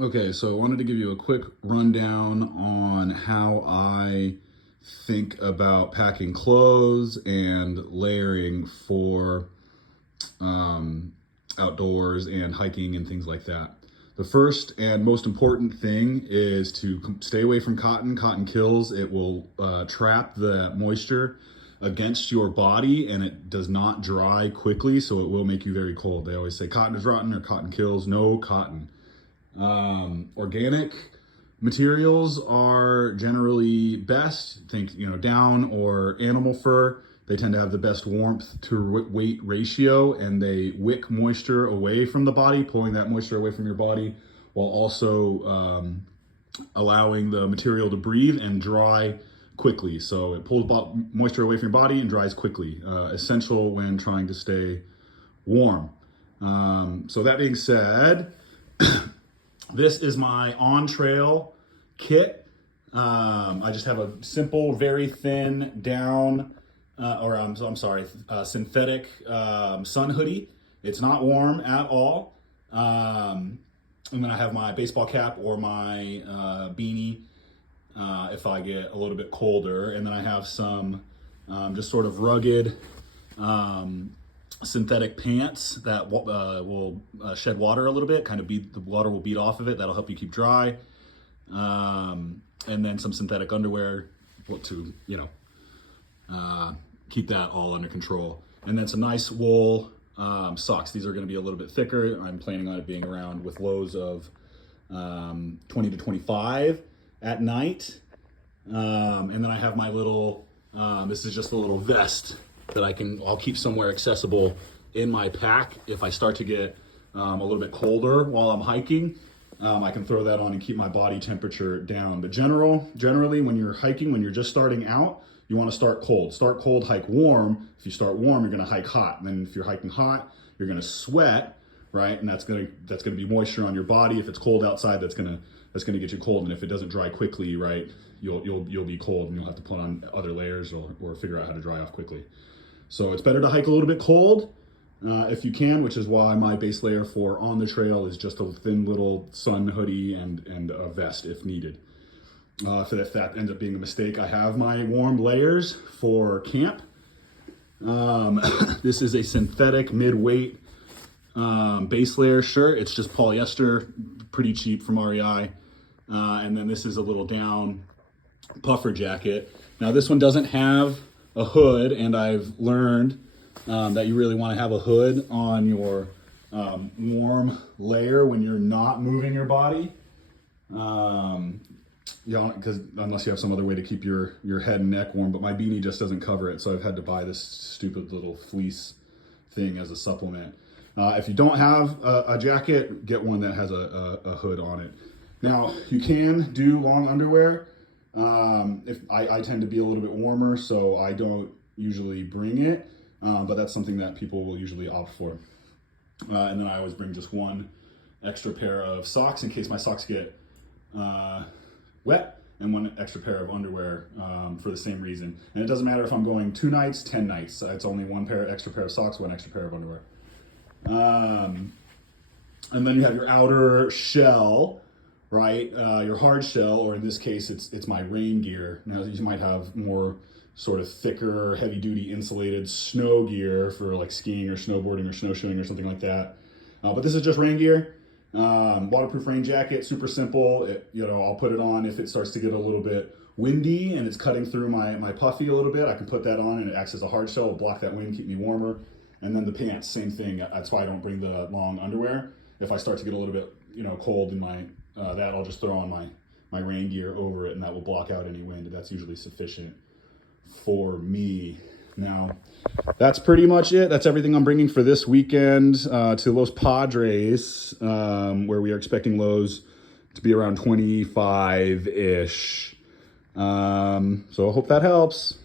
Okay, so I wanted to give you a quick rundown on how I think about packing clothes and layering for outdoors and hiking and things like that. The first and most important thing is to stay away from cotton. Cotton kills. It will trap the moisture against your body and it does not dry quickly, so it will make you very cold. They always say cotton is rotten or cotton kills. No cotton. Organic materials are generally best. Think, down or animal fur. They tend to have the best warmth to weight ratio, and they wick moisture away from the body, pulling that moisture away from your body while also allowing the material to breathe and dry quickly. So it pulls moisture away from your body and dries quickly. Essential when trying to stay warm. So that being said, this is my on-trail kit. I just have a simple, very thin down, synthetic sun hoodie. It's not warm at all. And then I have my baseball cap or my beanie if I get a little bit colder. And then I have some just sort of rugged synthetic pants that will shed water a little bit, the water will beat off of it. That'll help you keep dry. And then some synthetic underwear to, keep that all under control. And then some nice wool socks. These are going to be a little bit thicker. I'm planning on it being around with lows of 20 to 25 at night. And then I have my little, this is just a little vest that I'll keep somewhere accessible in my pack. If I start to get a little bit colder while I'm hiking, I can throw that on and keep my body temperature down. But generally when you're hiking, when you're just starting out, you want to start cold. Start cold, hike warm. If you start warm, you're going to hike hot. And then if you're hiking hot, you're going to sweat, right? And that's going to be moisture on your body. If it's cold outside, that's going to get you cold. And if it doesn't dry quickly, right, you'll be cold and you'll have to put on other layers or figure out how to dry off quickly. So it's better to hike a little bit cold if you can, which is why my base layer for on the trail is just a thin little sun hoodie and a vest if needed. If that ends up being a mistake, I have my warm layers for camp. This is a synthetic mid-weight base layer shirt. It's just polyester, pretty cheap from REI. And then this is a little down puffer jacket. Now this one doesn't have a hood, and I've learned that you really want to have a hood on your warm layer when you're not moving your body. Because unless you have some other way to keep your head and neck warm, but my beanie just doesn't cover it, so I've had to buy this stupid little fleece thing as a supplement. If you don't have a jacket, get one that has a hood on it. Now, you can do long underwear. If I tend to be a little bit warmer, so I don't usually bring it, but that's something that people will usually opt for. And then I always bring just one extra pair of socks in case my socks get wet, and one extra pair of underwear for the same reason. And it doesn't matter if I'm going 2 nights, 10 nights. It's only extra pair of socks, one extra pair of underwear. And then you have your outer shell, right? Your hard shell, or in this case, it's my rain gear. Now you might have more sort of thicker, heavy-duty insulated snow gear for like skiing or snowboarding or snowshoeing or something like that. But this is just rain gear. Waterproof rain jacket, super simple. I'll put it on if it starts to get a little bit windy and it's cutting through my puffy a little bit. I can put that on and it acts as a hard shell, it'll block that wind, keep me warmer. And then the pants, same thing. That's why I don't bring the long underwear. If I start to get a little bit, cold in my that, I'll just throw on my rain gear over it, and that will block out any wind. That's usually sufficient for me. Now, that's pretty much it. That's everything I'm bringing for this weekend to Los Padres, where we are expecting lows to be around 25-ish. So I hope that helps.